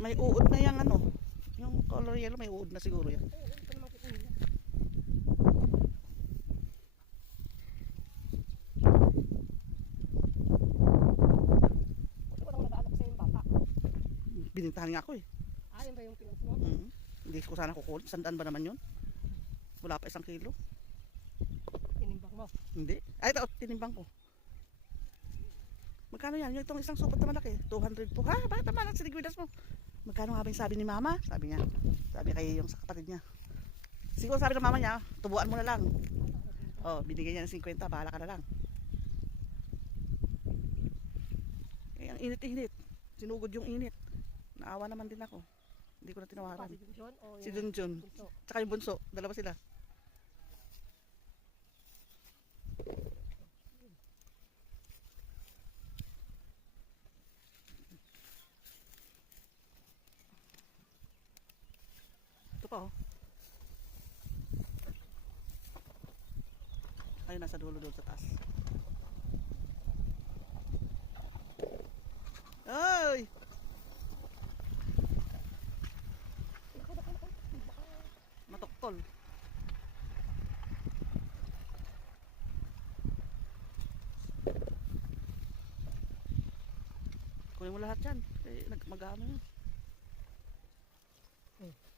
May uod na yung ano. Yung color yellow may uod na siguro yan. Oo, ito naman kita nila. Buti ko lang nag-aalok sa yung bata. Binintahan nga ako eh. Ah, yun ba yung pinost mo? Hindi ko sana kukulit. Sandaan ba naman yun? Wala pa 1 kilo. Tinimbang mo. Hindi. Ay, ito, tinimbang ko. Magkano yan? Yung itong isang supot na malaki. 200 po. Ha? Bakit naman ang sinigwidas mo? Magkano nga ba yung sabi ni mama? Sabi niya. Sabi kay yung sa kapatid niya. Siguro sabi ng mama niya, tubuan mo na lang. Oh, binigay niya ng 50. Bahala ka na lang. Eh, ang init-init. Sinugod yung init. Naawa naman din ako. Hindi ko na tinawaran. Si Junjun o Si Junjun. bunso? Tsaka yung bunso. Dalawa sila. Ito pa oh. Ayun, nasa dulo doon sa taas. Ay! Matuktol. Kunin mo lahat yan. Eh, mag-ano yun.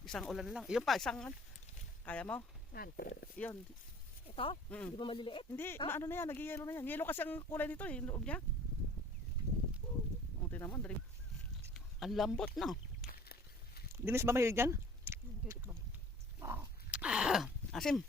Isang ulan lang. Yun pa, isang... Kaya mo? Yan. Yun. Ito? Di ba maliliit? Hindi, maano na yan. Nag-yellow na yan. Yellow kasi ang kulay nito eh. Yung loob niya. Unti naman. Dali. Ang lambot na. Dinis ba mahilig yan? Titik ba? Ah, asim.